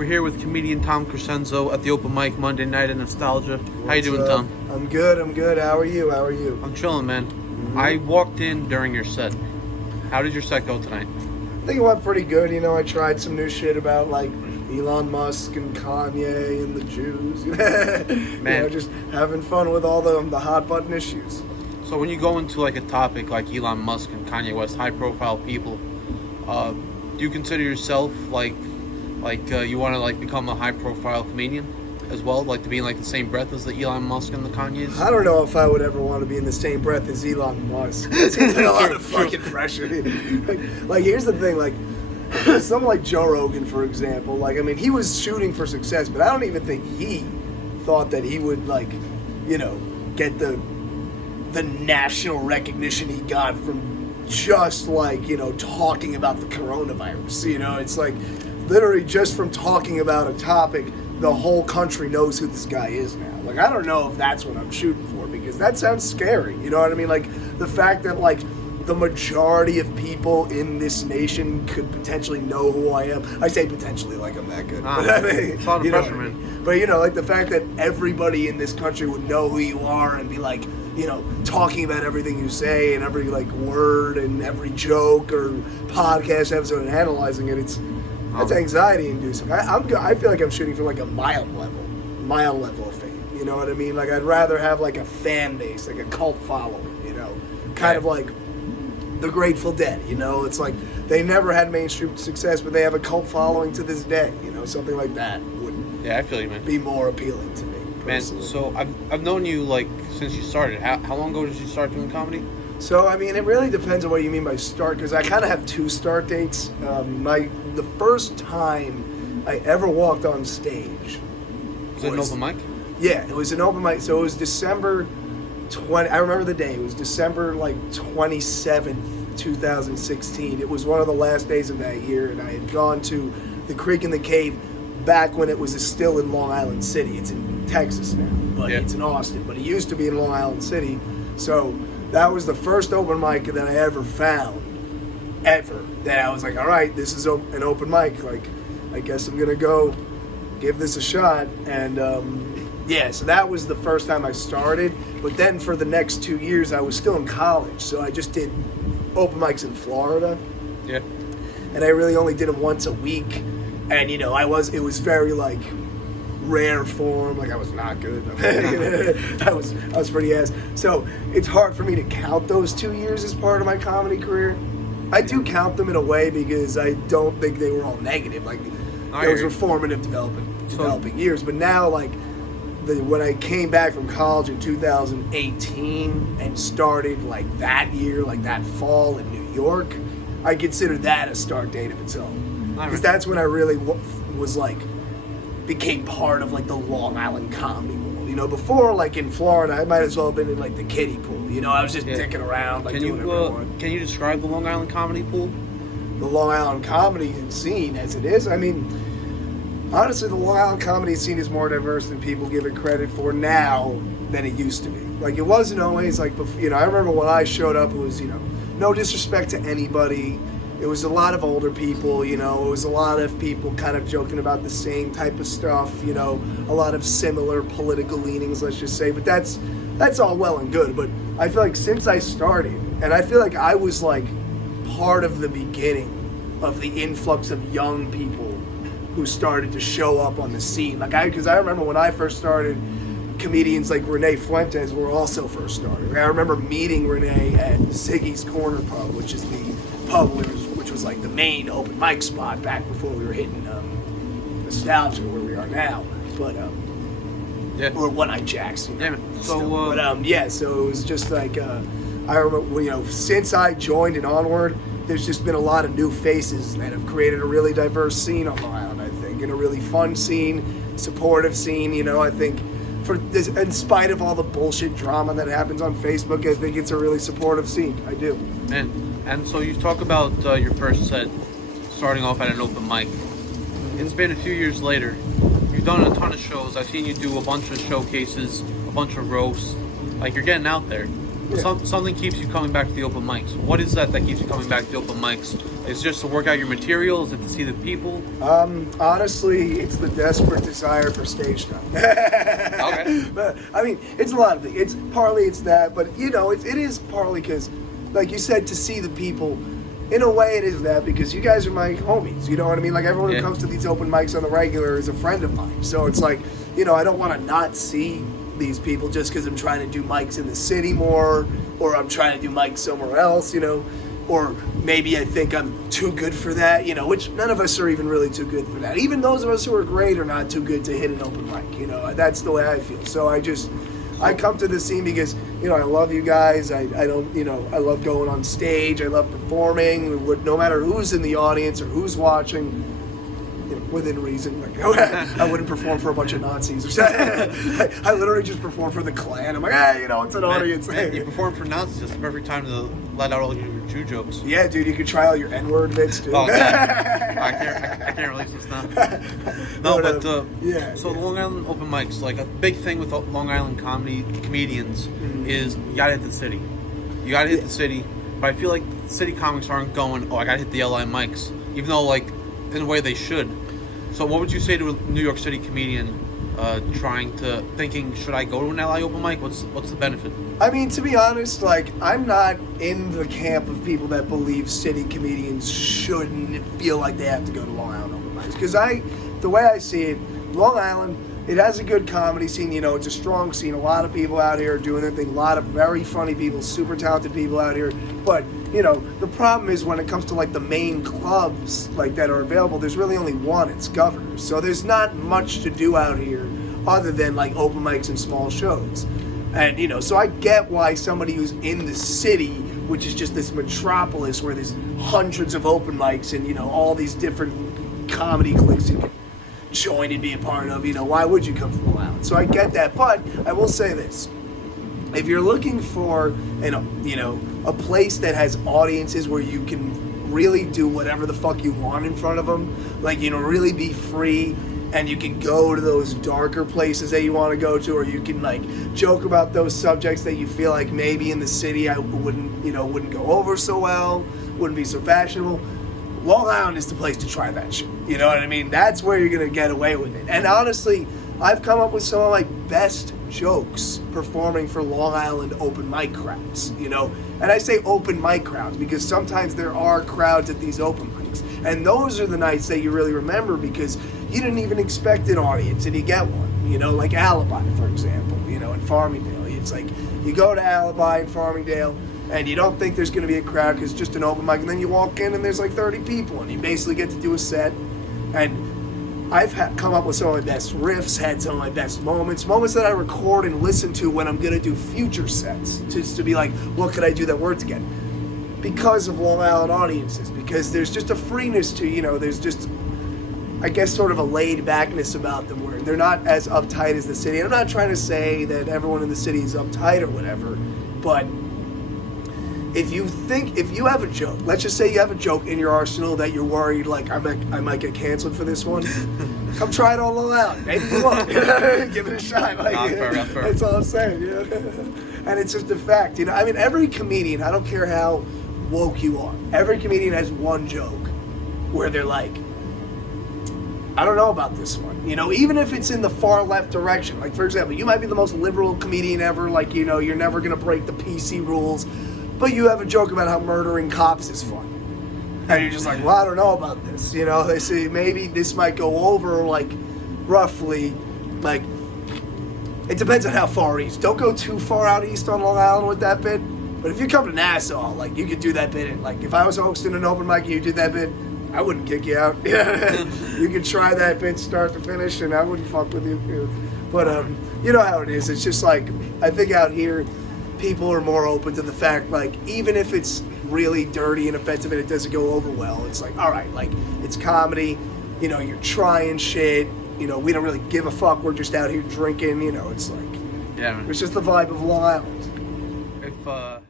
We're here with comedian Tom Crescenzo at the open mic Monday night at Nostalgia. How you doing, Tom? I'm good. How are you? I'm chilling, man. I walked in during your set. How did your set go tonight? I think it went pretty good. You know, I tried some new shit about like Elon Musk and Kanye and the Jews. Man, you know, just having fun with all the hot button issues. So when you go into like a topic like Elon Musk and Kanye West, high profile people, do you consider yourself like you want to like become a high profile comedian as well, like to be in like the same breath as the Elon Musk and the Kanyes? I don't know if I would ever want to be in the same breath as Elon Musk. It seems like a lot of fucking pressure. like here's the thing, like someone like Joe Rogan, for example, like I mean he was shooting for success, but I don't even think he thought that he would like, you know, get the national recognition he got from just like, you know, talking about the coronavirus. You know, it's like literally just from talking about a topic, the whole country knows who this guy is now. Like, I don't know if that's what I'm shooting for, because that sounds scary. You know what I mean? Like, the fact that, like, the majority of people in this nation could potentially know who I am. I say potentially like I'm that good. But I mean, it's a lot of pressure, man. But, you know, like, the fact that everybody in this country would know who you are and be, like, you know, talking about everything you say and every, like, word and every joke or podcast episode and analyzing it, that's anxiety-inducing. I feel like I'm shooting for like a mild level of fame. You know what I mean? Like I'd rather have like a fan base, like a cult following. You know, kind of like the Grateful Dead. You know, it's like they never had mainstream success, but they have a cult following to this day. You know, something like that would I feel you, man. Be more appealing to me. Personally. Man, so I've known you like since you started. How long ago did you start doing comedy? So, I mean, it really depends on what you mean by start, because I kind of have two start dates. The first time I ever walked on stage was it an open mic? Yeah, it was an open mic. So it was December 20. I remember the day. It was December like 27th, 2016. It was one of the last days of that year, and I had gone to the Creek in the Cave back when it was still in Long Island City. It's in Texas now, but It's in Austin. But it used to be in Long Island City. So that was the first open mic that I ever found, that I was like, all right, this is an open mic. Like, I guess I'm going to go give this a shot. And, so that was the first time I started. But then for the next 2 years, I was still in college. So I just did open mics in Florida. Yeah. And I really only did them once a week. And, you know, it was very, like, rare form. Like, I was not good. I was pretty ass. So it's hard for me to count those 2 years as part of my comedy career. I do count them in a way because I don't think they were all negative. Like, those were formative developing years. But now, like, when I came back from college in 2018 and started, like, that year, like, that fall in New York, I consider that a start date of its own. Because that's when I really was, like, became part of like the Long Island comedy world. You know, before like in Florida, I might as well have been in like the kiddie pool. You know, I was just dicking around, like doing whatever I wanted. Can you describe the Long Island comedy pool? The Long Island comedy scene as it is, I mean, honestly, the Long Island comedy scene is more diverse than people give it credit for now than it used to be. Like it wasn't always like, you know, I remember when I showed up, it was, you know, no disrespect to anybody. It was a lot of older people, you know, it was a lot of people kind of joking about the same type of stuff, you know, a lot of similar political leanings, let's just say, but that's all well and good. But I feel like since I started, and I feel like I was like part of the beginning of the influx of young people who started to show up on the scene. Like because I remember when I first started, comedians like Renee Fuentes were also first starting. I remember meeting Renee at Ziggy's Corner Pub, which is the pub which was like the main open mic spot back before we were hitting Nostalgia where we are now. But or One Night Jacks. You know, so it was just like I remember, you know, since I joined and onward, there's just been a lot of new faces that have created a really diverse scene on Long Island, I think, and a really fun scene, supportive scene. You know, I think for this, in spite of all the bullshit drama that happens on Facebook, I think it's a really supportive scene. I do. And so you talk about your first set starting off at an open mic. It's been a few years later. You've done a ton of shows. I've seen you do a bunch of showcases, a bunch of roasts. Like, you're getting out there. Yeah. Something keeps you coming back to the open mics. What is that keeps you coming back to the open mics? Is it just to work out your material? Is it to see the people? Honestly, it's the desperate desire for stage time. Okay. But I mean, it's a lot of things. It's partly it's that, but you know, it is partly because, like you said, to see the people. In a way, it is that because you guys are my homies. You know what I mean? Like everyone who comes to these open mics on the regular is a friend of mine. So it's like, you know, I don't want to not see these people just because I'm trying to do mics in the city more, or I'm trying to do mics somewhere else, you know, or maybe I think I'm too good for that, you know, which none of us are even really too good for that. Even those of us who are great are not too good to hit an open mic, you know. That's the way I feel. So I come to the scene because, you know, I love you guys. I don't, you know, I love going on stage. I love performing. No matter who's in the audience or who's watching, you know, within reason. Like, I wouldn't perform for a bunch of Nazis or something. I literally just perform for the Klan. I'm like, hey, you know, it's an audience. Man, you perform for Nazis. It's the perfect time to let out all your Jew jokes. Yeah, dude, you could try out your N-word bits, too. Oh, I can't release this now. No, but yeah. So the Long Island open mics, like a big thing with Long Island comedians is you gotta hit the city. You gotta hit the city. But I feel like city comics aren't going, oh, I gotta hit the LA mics, even though like in a way they should. So what would you say to a New York City comedian thinking, should I go to an LA open mic? What's the benefit? I mean, to be honest, like, I'm not in the camp of people that believe city comedians shouldn't feel like they have to go to Long Island open mics. Because the way I see it, Long Island, it has a good comedy scene, you know, it's a strong scene. A lot of people out here are doing their thing. A lot of very funny people, super talented people out here. But, you know, the problem is when it comes to, like, the main clubs, like, that are available, there's really only one. It's Governor's. So there's not much to do out here other than, like, open mics and small shows. And, you know, so I get why somebody who's in the city, which is just this metropolis where there's hundreds of open mics and, you know, all these different comedy cliques you can join and be a part of, you know, why would you come to Long Island? So I get that, but I will say this. If you're looking for, you know, a place that has audiences where you can really do whatever the fuck you want in front of them, like, you know, really be free, and you can go to those darker places that you want to go to, or you can, like, joke about those subjects that you feel like maybe in the city I wouldn't go over so well, wouldn't be so fashionable. Long Island is the place to try that shit. You know what I mean? That's where you're going to get away with it. And honestly, I've come up with some of my best jokes performing for Long Island open mic crowds, you know? And I say open mic crowds because sometimes there are crowds at these open mics. And those are the nights that you really remember because you didn't even expect an audience and you get one, you know, like Alibi, for example, you know, in Farmingdale. It's like you go to Alibi in Farmingdale and you don't think there's going to be a crowd because it's just an open mic, and then you walk in and there's like 30 people and you basically get to do a set. And I've come up with some of my best riffs, had some of my best moments that I record and listen to when I'm going to do future sets, just to be like, what could I do that worked again? Because of Long Island audiences, because there's just a freeness to, you know, there's just, I guess, sort of a laid backness about them where they're not as uptight as the city. And I'm not trying to say that everyone in the city is uptight or whatever, but if you have a joke, let's just say you have a joke in your arsenal that you're worried, like, I might get canceled for this one, come try it on Long Island. Maybe you won't. Give it a shot. Like, fair. That's all I'm saying, you know? And it's just a fact, you know? I mean, every comedian, I don't care how woke you are, every comedian has one joke where they're like, I don't know about this one, you know, even if it's in the far left direction. Like, for example, you might be the most liberal comedian ever, like, you know, you're never going to break the PC rules, but you have a joke about how murdering cops is fun. And you're just like, well, I don't know about this. You know, they say maybe this might go over, like, roughly, like, it depends on how far east. Don't go too far out east on Long Island with that bit. But if you come to Nassau, like, you could do that bit. Like, if I was hosting an open mic and you did that bit, I wouldn't kick you out. You could try that bit start to finish, and I wouldn't fuck with you. But, you know how it is. It's just like, I think out here, people are more open to the fact, like, even if it's really dirty and offensive and it doesn't go over well, it's like, all right, like, it's comedy, you know, you're trying shit, you know, we don't really give a fuck, we're just out here drinking, you know, it's like, yeah, man. It's just the vibe of Long Island. If